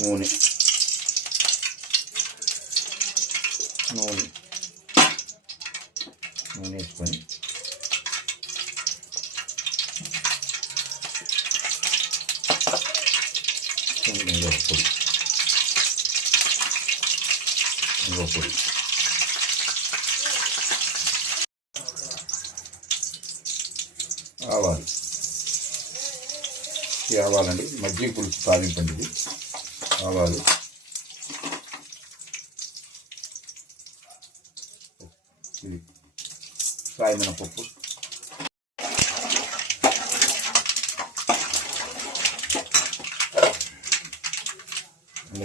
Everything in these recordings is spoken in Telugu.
నూనె వేసుకొని ఇంకో పొడి ఆవాలు. ఈ ఆవాలండి మజ్జిగ పులుసు తాలింపండి ఇది. ఆవాలు, ఇది సాయమినపప్పు,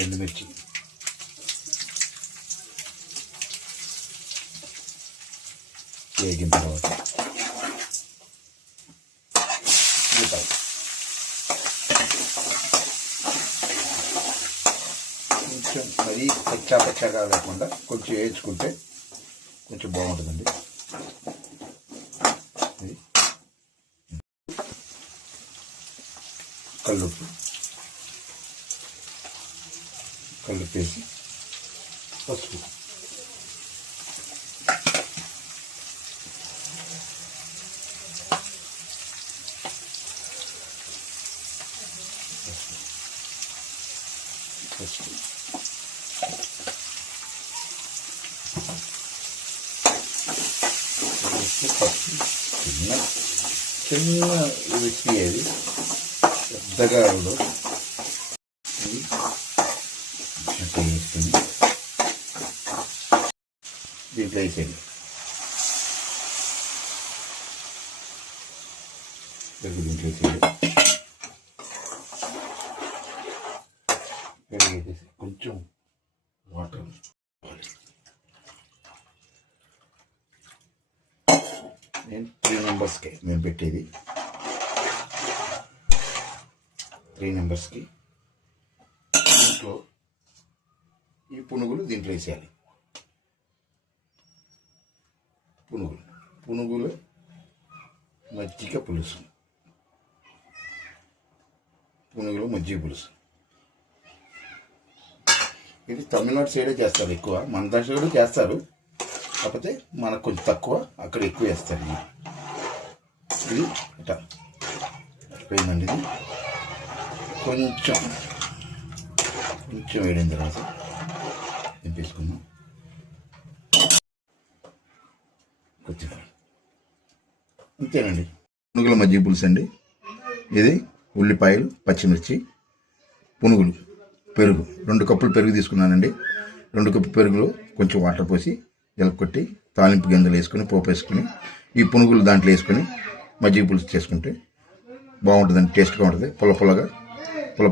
ఎండుమిర్చి, వేగిన తర్వాత ఉల్లిపాయ, కొంచెం మరీ పచ్చాగా లేకుండా కొంచెం వేయించుకుంటే కొంచెం బాగుంటుందండి. కల్లుప్పు వేసి పసుపు, చిన్న రుచి అది పెద్దగా వేసుకొని దీంట్లో వేసేయండి. దీంట్లో వేసేయండి. వేసేసి కొంచెం వాటర్, నేను 3 మెంబర్స్కి మేము పెట్టేది. 3 మెంబర్స్కి దీంట్లో ఈ పునుగులు దీంట్లో వేసేయాలి. పునుగులు మజ్జిగ పులుసు, మజ్జిగ పులుసు. ఇది తమిళనాడు సైడే చేస్తారు ఎక్కువ, మన దగ్గర కూడా చేస్తారు, కాకపోతే మనకు కొంచెం తక్కువ, అక్కడ ఎక్కువ వేస్తారు. ఇది ఇట్లా అయిపోయిందండి. ఇది కొంచెం వేడిన తర్వాత దింపేసుకుందాం. కొద్దిగా అంతేనండి. పునుగుల మజ్జిగ పులుసు అండి. ఇది ఉల్లిపాయలు, పచ్చిమిర్చి, పునుగులు, పెరుగు. 2 కప్పులు పెరుగు తీసుకున్నానండి. 2 కప్పు పెరుగులో కొంచెం వాటర్ పోసి కొట్టి తాలింపు గింజలు వేసుకొని పోపు వేసుకొని ఈ పునుగులు దాంట్లో వేసుకొని మజ్జిగ పులుసు చేసుకుంటే బాగుంటుందండి. టేస్ట్గా ఉంటుంది,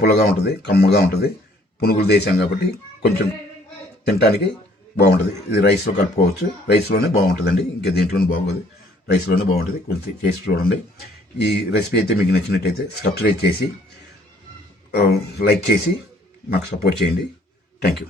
పుల్లగా ఉంటుంది, కమ్మగా ఉంటుంది. పునుగులు వేసాం కాబట్టి కొంచెం తినడానికి బాగుంటుంది. ఇది రైస్లో కలుపుకోవచ్చు, రైస్లోనే బాగుంటుందండి, ఇంకా దీంట్లోనే బాగోదు, రైస్లోనే బాగుంటుంది. కొంచెం చేసి చూడండి. ఈ రెసిపీ అయితే మీకు నచ్చినట్టయితే సబ్స్క్రైబ్ చేసి లైక్ చేసి మాకు సపోర్ట్ చేయండి. Thank you.